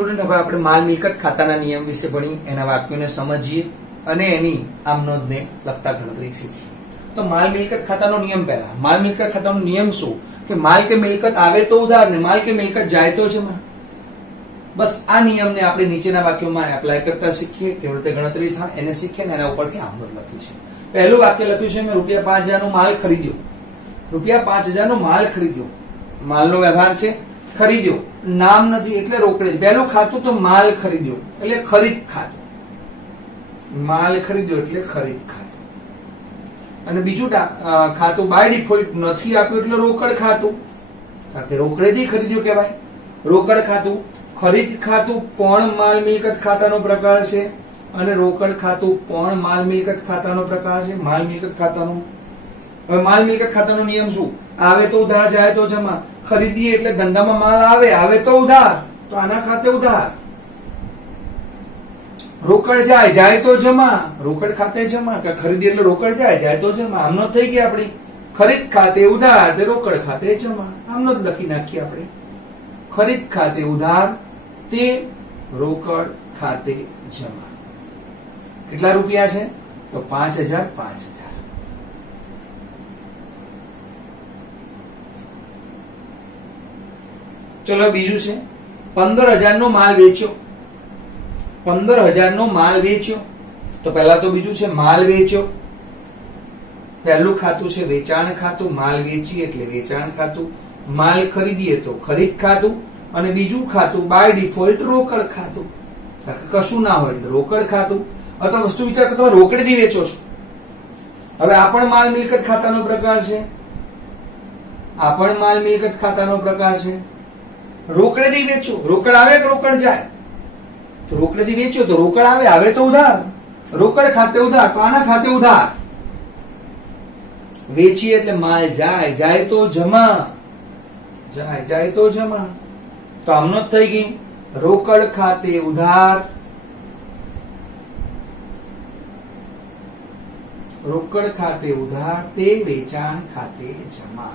Student હવે આપણે માલ મિલકત ખાતાના નિયમ વિશે ભણી એના વાક્યોને સમજીએ અને એની આમ નોંધને લખતા ગણતરી શીખીએ. તો માલ મિલકત ખાતાનો નિયમ પહેલા. માલ મિલકત ખાતાનો નિયમ શું કે માલ કે મિલકત આવે તો ઉધાર ને માલ કે મિલકત જાય તો જમા. બસ આ નિયમને આપણે નીચેના વાક્યોમાં એપ્લાય કરતા શીખીએ, કેવી રીતે ગણતરી થાય એને શીખીએ ને એના ઉપરથી આમ નોંધ લખી છે. પહેલું વાક્ય લખ્યું છે મેં ₹5,000 નો માલ ખરીદ્યો. ₹5,000 નો માલ ખરીદ્યો. માલનો વ્યવહાર છે, ખરીદ્યો નામ નથી એટલે રોકડે. પહેલું ખાતું તો માલ ખરીદ્યો એટલે ખરીદ ખાતું. માલ ખરીદ્યો એટલે ખરીદ ખાતું. અને બીજું ખાતું બાય ડિફોલ્ટ નથી આપ્યું એટલે રોકડ ખાતું, કારણ કે રોકડેથી ખરીદ્યો કહેવાય રોકડ ખાતું. ખરીદ ખાતું પણ માલ મિલકત ખાતાનો પ્રકાર છે અને રોકડ ખાતું પણ માલ મિલકત ખાતાનો પ્રકાર છે. માલ મિલકત ખાતાનો હવે માલ મિલકત ખાતાનો નિયમ શું? આવે તો ઉધાર, જાય તો જમા. ખરીદીએ એટલે ધંધામાં માલ આવે તો ઉધાર, તો આના ખાતે ઉધાર. રોકડ જાય તો જમા, રોકડ ખાતે જમા. ખરીદી એટલે રોકડ જાય તો જમા. આમનો થઈ ગઈ આપણી ખરીદ ખાતે ઉધાર તે રોકડ ખાતે જમા. આમનો જ લખી નાખીએ આપણે. ખરીદ ખાતે ઉધાર તે રોકડ ખાતે જમા. કેટલા રૂપિયા છે? તો 5,000. 5,000. ચલો બીજું છે 15,000 નો માલ વેચ્યો. 15,000 નો માલ વેચ્યો. તો પહેલા તો બીજું છે માલ વેચ્યો. પહેલું ખાતું છે વેચાણ ખાતું. માલ વેચીએ એટલે વેચાણ ખાતું. માલ ખરીદીએ તો ખરીદ ખાતું. અને બીજું ખાતું બાય ડિફોલ્ટ રોકડ ખાતું. કશું ના હોય એટલે રોકડ ખાતું. હવે તમે વસ્તુ વિચાર કરો, તમે રોકડેથી વેચો છો. હવે આ પણ માલ મિલકત ખાતાનો પ્રકાર છે. આ પણ માલ મિલકત ખાતાનો પ્રકાર છે. રોકડેથી વેચો, રોકડ આવે કે રોકડ જાય? તો રોકડેથી વેચો તો રોકડ આવે તો ઉધાર. રોકડ ખાતે ઉધાર, તો આના ખાતે ઉધાર. વેચીએ એટલે માલ જાય તો જમા. જાય તો જમા. તો આમનો જ થઈ ગઈ રોકડ ખાતે ઉધાર. રોકડ ખાતે ઉધાર તે વેચાણ ખાતે જમા.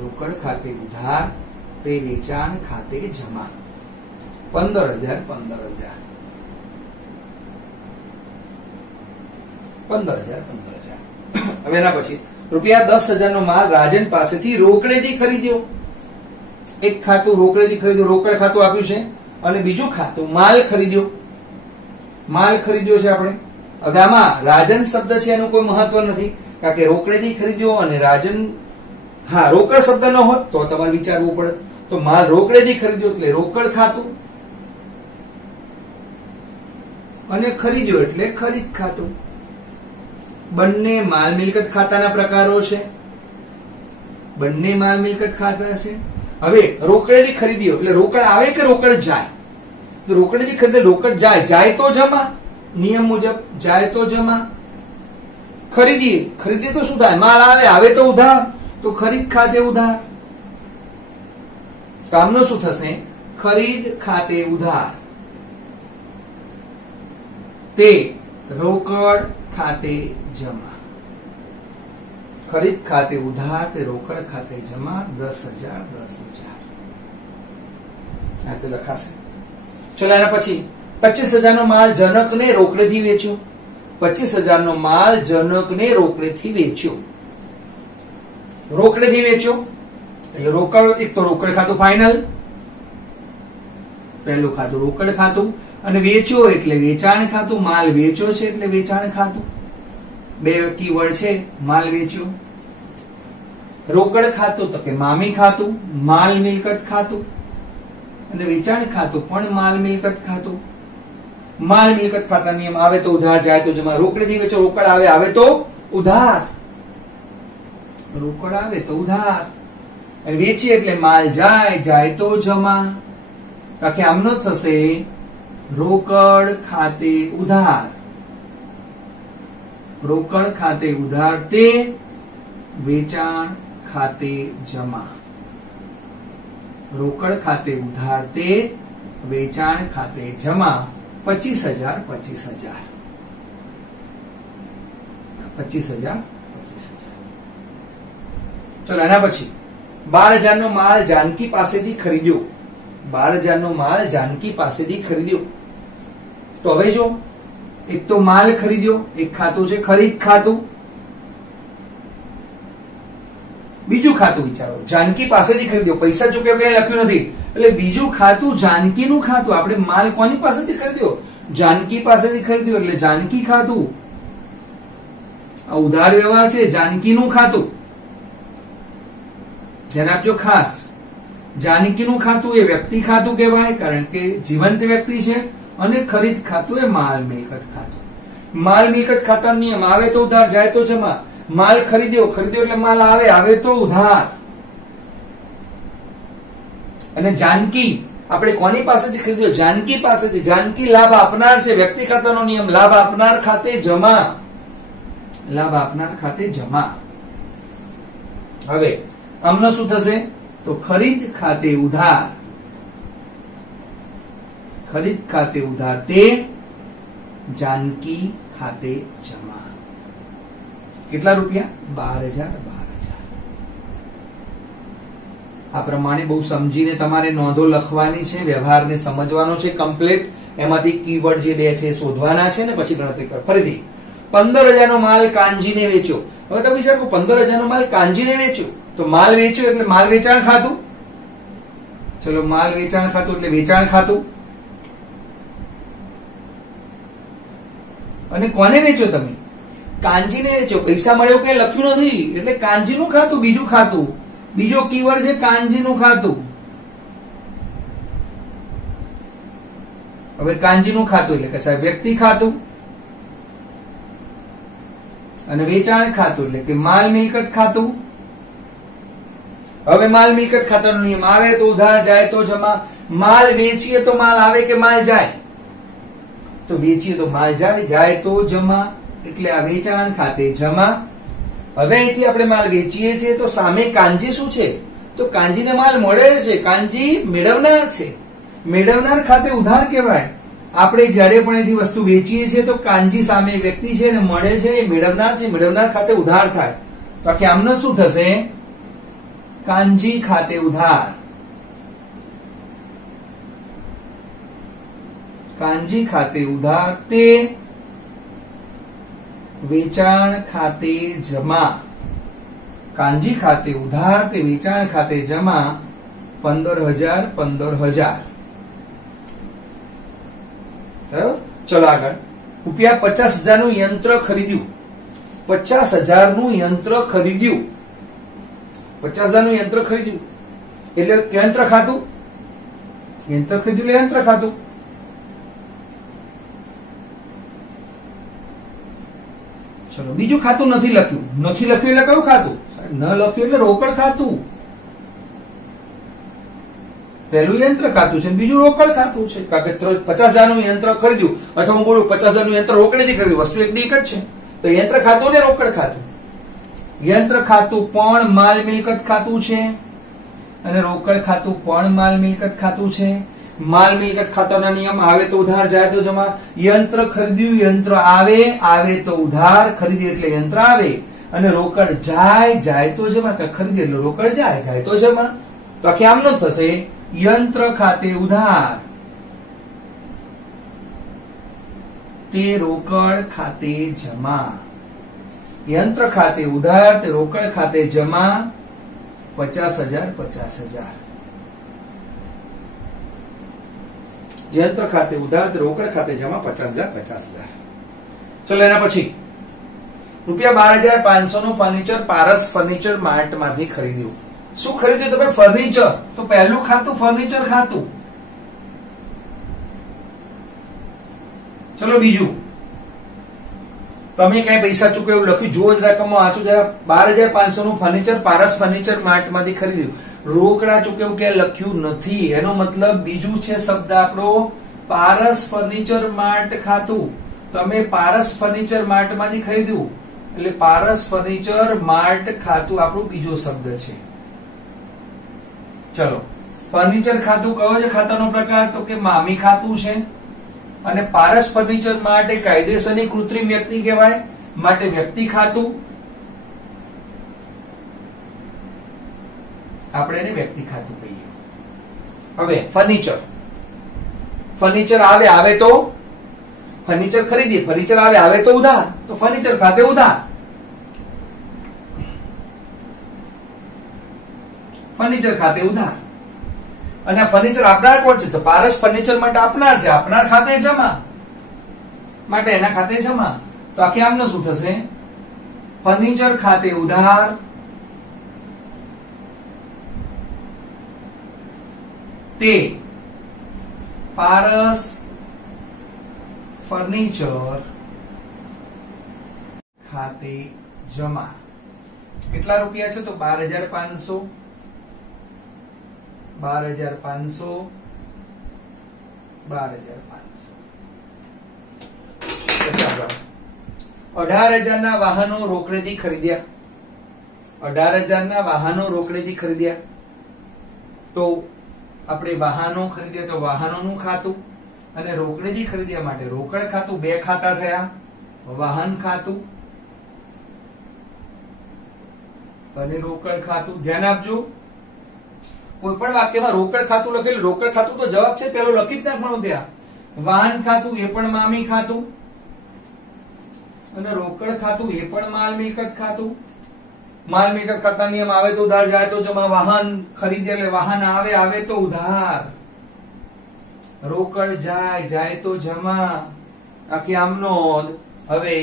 રોકડ ખાતે ઉધાર તે વેચાણ ખાતે જમા. 15,000. 15,000. 15,000. 15,000. હવે એના પછી ₹10,000 નો માલ રાજન પાસેથી રોકડેથી ખરીદ્યો. એક ખાતું રોકડેથી ખરીદ્યો, રોકડ ખાતું આપ્યું છે. અને બીજું ખાતું માલ ખરીદ્યો. માલ ખરીદ્યો છે આપણે. હવે આમાં રાજન શબ્દ છે એનું કોઈ મહત્વ નથી, કારણ કે રોકડેથી ખરીદ્યો અને રાજન, હા રોકડ શબ્દ ન હોત તો તમારે વિચારવું પડે. તો માલ રોકડેથી ખરીદ્યો એટલે રોકડ ખાતું અને ખરીદ્યો એટલે ખરીદ ખાતું. બંને માલ મિલકત ખાતાના પ્રકારો છે. બંને માલ મિલકત ખાતા છે. હવે રોકડેથી ખરીદ્યો એટલે રોકડ આવે કે રોકડ જાય? તો રોકડેથી ખરીદે રોકડ જાય તો જમા. નિયમ મુજબ જાય તો જમા. ખરીદીએ તો શું થાય? માલ આવે તો ઉધાર, તો ખરીદ ખાતે ઉધાર. કામનો શું થશે? ખરીદ ખાતે ઉધાર તે રોકડ ખાતે જમા. ખરીદ ખાતે ઉધાર તે રોકડ ખાતે જમા. 10,000. 10,000 આ તો લખાશે. ચલો એના પછી 25,000 નો માલ જનકને રોકડેથી વેચ્યો. 25,000 નો માલ જનકને રોકડેથી વેચ્યો. રોકડેથી વેચ્યો એટલે રોકડ, એક તો રોકડ ખાતું ફાઇનલ, પહેલું ખાતું રોકડ ખાતું. અને વેચ્યો એટલે વેચાણ ખાતું. માલ વેચ્યો છે એટલે વેચાણ ખાતું. બે કીવર્ડ છે. માલ વેચ્યો. રોકડ ખાતું તો કે મામી ખાતું, માલ મિલકત ખાતું. અને વેચાણ ખાતું પણ માલ મિલકત ખાતું. માલ મિલકત ખાતા નિયમ આવે તો ઉધાર, જાય તો જમા. રોકડેથી વેચો, રોકડ આવે તો ઉધાર. રોકડ આવે તો ઉધાર. અને વેચીએ એટલે માલ જાય તો જમા. બાકી આમનો થશે રોકડ ખાતે ઉધાર. રોકડ ખાતે ઉધાર તે વેચાણ ખાતે જમા. રોકડ ખાતે ઉધાર તે વેચાણ ખાતે જમા. 25,000. 25,000. 25,000. 25,000. ચલો એના પછી 12,000 નો માલ જાનકી પાસેથી ખરીદ્યો. 12,000 નો માલ જાનકી પાસેથી ખરીદ્યો. તો હવે જો એક તો માલ ખરીદ્યો, એક ખાતું છે ખરીદ ખાતું. બીજું ખાતું વિચારો, જાનકી પાસેથી ખરીદ્યો, પૈસા ચૂકવ્યા કઈ લખ્યું નથી, એટલે બીજું ખાતું જાનકીનું ખાતું. આપણે માલ કોની પાસેથી ખરીદ્યો? જાનકી પાસેથી ખરીદ્યો એટલે જાનકી ખાતું. આ ઉધાર વ્યવહાર છે, જાનકીનું ખાતું. ધ્યાન આપજો ખાસ, જાનકીનું ખાતું એ વ્યક્તિ ખાતું કહેવાય, કારણ કે જીવંત વ્યક્તિ છે. અને ખરીદ ખાતું એ માલ મિલકત ખાતું. માલ મિલકત ખાતા નિયમ, આવે તો ઉધાર, જાય તો જમા. માલ ખરીદ્યો, ખરીદ્યો એટલે માલ આવે, આવે તો ઉધાર. અને જાનકી આપણે કોની પાસેથી ખરીદ્યો? જાનકી પાસેથી. જાનકી લાભ આપનાર છે, વ્યક્તિ ખાતાનો નિયમ, લાભ આપનાર ખાતે જમા. લાભ આપનાર ખાતે જમા. હવે આમનો શું થશે? તો ખરીદ ખાતે ઉધાર. ખરીદ ખાતે ઉધાર તે જાનકી ખાતે જમા. કેટલા રૂપિયા? 12,000. આ પ્રમાણે બહુ સમજીને તમારે નોંધો લખવાની છે, વ્યવહારને સમજવાનો છે કમ્પ્લીટ. એમાંથી કીવર્ડ જે બે છે શોધવાના છે ને પછી ગણતરી કરો. ફરીથી 15,000 નો માલ કાનજીને વેચ્યો. હવે તમે વિચારો 15,000 નો માલ કાનજીને વેચ્યો, તો માલ વેચ્યો એટલે માલ વેચાણ ખાતું. ચલો, માલ વેચાણ ખાતું એટલે વેચાણ ખાતું. અને કોને વેચ્યો તમે? કાનજીને વેચ્યો. પૈસા મળ્યો કે લખ્યું નથી, એટલે કાનજીનું ખાતું, બીજું ખાતું. બીજો કીવર્ડ છે કાનજીનું ખાતું. હવે કાનજીનું ખાતું એટલે કે સાહેબ વ્યક્તિ ખાતું. અને વેચાણ ખાતું એટલે કે માલ મિલકત ખાતું. હવે માલ મિલકત ખાતાનો નિયમ, આવે તો ઉધાર, જાય તો જમા. માલ વેચીએ તો માલ આવે કે માલ જાય? તો વેચીએ તો માલ જાય, જાય તો જમા. એટલે આ વેચાણ ખાતે જમા. હવે અહીંથી આપણે માલ વેચીએ છીએ તો સામે કાનજી શું છે? તો કાનજીને માલ મળે છે, કાનજી મેળવનાર છે. મેળવનાર ખાતે ઉધાર કહેવાય. આપણે જયારે પણ અહીંથી વસ્તુ વેચીએ છીએ તો કાનજી સામે વ્યક્તિ છે ને મળે છે, એ મેળવનાર છે. મેળવનાર ખાતે ઉધાર થાય. તો આખી આમનો શું થશે? કાનજી ખાતે ઉધાર. કાનજી ખાતે ઉધાર તે વેચાણ ખાતે જમા. કાનજી ખાતે ઉધાર તે વેચાણ ખાતે જમા. 15,000 15,000. બરાબર. ચલો આગળ. રૂપિયા 50,000 નું યંત્ર ખરીદ્યું. 50,000 નું યંત્ર ખરીદ્યું. 50,000 નું યંત્ર ખરીદ્યું એટલે યંત્ર ખાતું. યંત્ર ખરીદ્યું એટલે યંત્ર ખાતું. ચલો, બીજું ખાતું નથી લખ્યું. નથી લખ્યું એટલે કયું ખાતું? ન લખ્યું એટલે રોકડ ખાતું. પહેલું યંત્ર ખાતું છે, બીજું રોકડ ખાતું છે. કારણ કે 50,000 નું યંત્ર ખરીદ્યું, અથવા હું બોલું 50,000 નું યંત્ર રોકડેથી ખરીદ્યું, વસ્તુ એક એક જ છે. તો યંત્ર ખાતું ને રોકડ ખાતું. યંત્ર ખાતું પણ માલ મિલકત ખાતું છે, અને રોકડ ખાતું પણ માલ મિલકત ખાતું છે. માલ મિલકત ખાતાના નિયમ, આવે તો ઉધાર, જાય તો જમા. યંત્ર ખરીદ્યું, યંત્ર આવે, આવે તો ઉધાર, ખરીદ્યું એટલે યંત્ર આવે. અને રોકડ જાય, જાય તો જમા. ખરીદ્યું એટલે રોકડ જાય, જાય તો જમા. તો આખી આમ ન થશે. યંત્ર ખાતે ઉધાર તે રોકડ ખાતે જમા. યંત્ર ખાતે ઉધાર તે રોકડ ખાતે જમા. 50,000 50,000. યંત્ર ખાતે ઉધાર તે રોકડ ખાતે જમા. 50,000 50,000. ચલો, એના પછી રૂપિયા 12,500 નું ફર્નિચર પારસ ફર્નિચર માર્ટ માંથી ખરીદ્યું. શું ખરીદ્યું તમે? ફર્નિચર. તો પહેલું ખાતું ફર્નિચર ખાતું. ચલો, બીજું તમે કઈ પૈસા ચૂકવ્યું લખ્યું, જુઓ જ રકમ વાંચો જરા. 12,500 નું ફર્નિચર પારસ ફર્નિચર માર્ટ માંથી ખરીદ્યું. રોકડા ચૂકવ્યું કે લખ્યું નથી. એનો મતલબ બીજું છે શબ્દ આપણો પારસ ફર્નિચર માર્ટ ખાતું. તમે પારસ ફર્નિચર માર્ટ માંથી ખરીદ્યું એટલે પારસ ફર્નિચર માર્ટ ખાતું આપણું બીજો શબ્દ છે. ચલો, ફર્નિચર ખાતું કયો છે ખાતાનો પ્રકાર? તો કે મામી ખાતું છે. અને પારસ ફર્નિચર માટે કાયદેસરની કૃત્રિમ વ્યક્તિ કહેવાય, માટે વ્યક્તિ ખાતું. આપણે એને વ્યક્તિ ખાતું કહીએ. હવે ફર્નિચર આવે તો ફર્નિચર ખરીદીએ, ફર્નિચર આવે તો ઉધાર, તો ફર્નિચર ખાતે ઉધાર. ફર્નિચર ખાતે ઉધાર. અને ફર્નિચર આપનાર કોણ છે? તો પારસ ફર્નિચર માટે આપનાર છે, આપનાર ખાતે જમા, માટે એના ખાતે જમા. તો આખી આમનો શું થશે? ફર્નિચર ખાતે ઉધાર તે પારસ ફર્નિચર ખાતે જમા. કેટલા રૂપિયા છે? તો 12,500. 12,500. 12,500. 18,000 ના વાહનો રોકડેથી ખરીદ્યા. 18,000 ના વાહનો રોકડેથી ખરીદ્યા. તો આપણે વાહનો ખરીદ્યા તો વાહનોનું ખાતું, અને રોકડેથી ખરીદ્યા માટે રોકડ ખાતું. બે ખાતા થયા, વાહન ખાતું અને રોકડ ખાતું. ધ્યાન આપજો, કોઈ પણ વાક્યમાં રોકડ ખાતું લખેલું, રોકડ ખાતું તો જવાબ છે પેલો લખી જ નાખવાનું ત્યાં. વાહન ખાતું એ પણ મામી ખાતું, અને રોકડ ખાતું એ પણ માલ મિલકત ખાતું. માલ મિલકત ખાતા નિયમ આવે તો ઉધાર, જાય તો જમા. વાહન ખરીદે એટલે વાહન આવે તો ઉધાર. રોકડ જાય તો જમા. આખી આમ નોંધ. હવે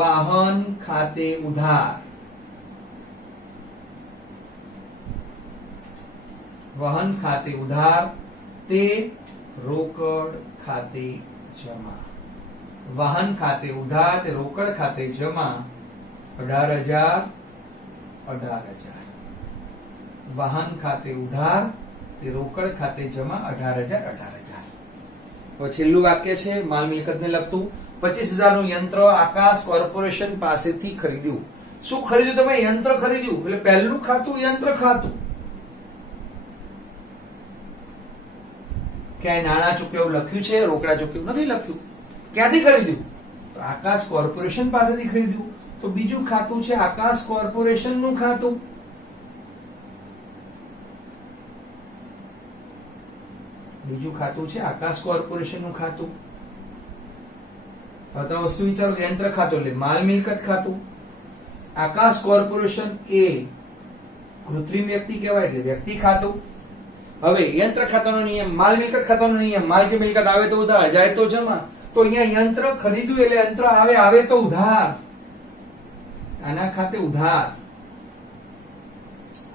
વાહન ખાતે ઉધાર. વાહન ખાતે ઉધાર તે રોકડ ખાતે જમા. વાહન ખાતે ઉધાર તે રોકડ ખાતે જમા. 18,000. 18,000. વાહન ખાતે ઉધાર તે રોકડ ખાતે જમા. 18,000. 18,000. હવે છેલ્લું વાક્ય છે માલ મિલકતને લગતું. 25,000 નું યંત્ર આકાશ કોર્પોરેશન પાસેથી ખરીદ્યું. શું ખરીદ્યું? તમે યંત્ર ખરીદ્યું એટલે પહેલું ખાતું યંત્ર ખાતું. ક્યાંય નાણાં ચૂકવ્યું લખ્યું છે? રોકડા ચૂકવ્યું નથી લખ્યું. ક્યાંથી ખરીદ્યું? તો આકાશ કોર્પોરેશન પાસેથી ખરીદ્યું. તો બીજું ખાતું છે આકાશ કોર્પોરેશન નું ખાતું. બીજું ખાતું છે આકાશ કોર્પોરેશન નું ખાતું. હવે વસ્તુ વિચારો, યંત્ર ખાતું એટલે માલ મિલકત ખાતું. આકાશ કોર્પોરેશન એ કૃત્રિમ વ્યક્તિ કહેવાય એટલે વ્યક્તિ ખાતું. હવે યંત્ર ખાતાનો નિયમ, માલ મિલકત ખાતાનો નિયમ, માલ કે મિલકત આવે તો ઉધાર, જાય તો જમા. તો અહીંયા યંત્ર ખરીદ્યું એટલે યંત્ર આવે તો ઉધાર, આના ખાતે ઉધાર.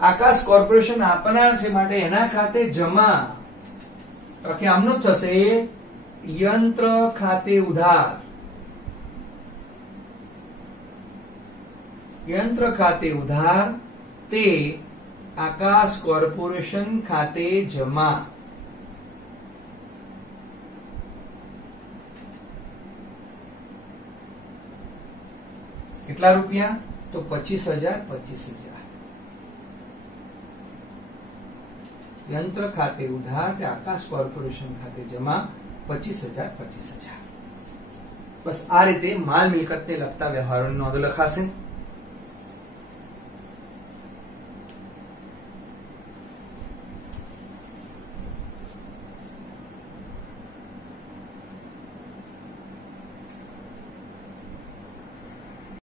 આકાશ કોર્પોરેશન આપનાર છે માટે એના ખાતે જમા. બાકી આમનું થશે યંત્ર ખાતે ઉધાર. યંત્ર ખાતે ઉધાર તે આકાશ કોર્પોરેશન ખાતે જમા. કેટલા રૂપિયા? તો 25,000. 25,000. યંત્ર ખાતે ઉધાર તે આકાશ કોર્પોરેશન ખાતે જમા. 25,000. 25,000. બસ આ રીતે માલ મિલકતને લગતા વ્યવહારોની નોંધ લખાશે.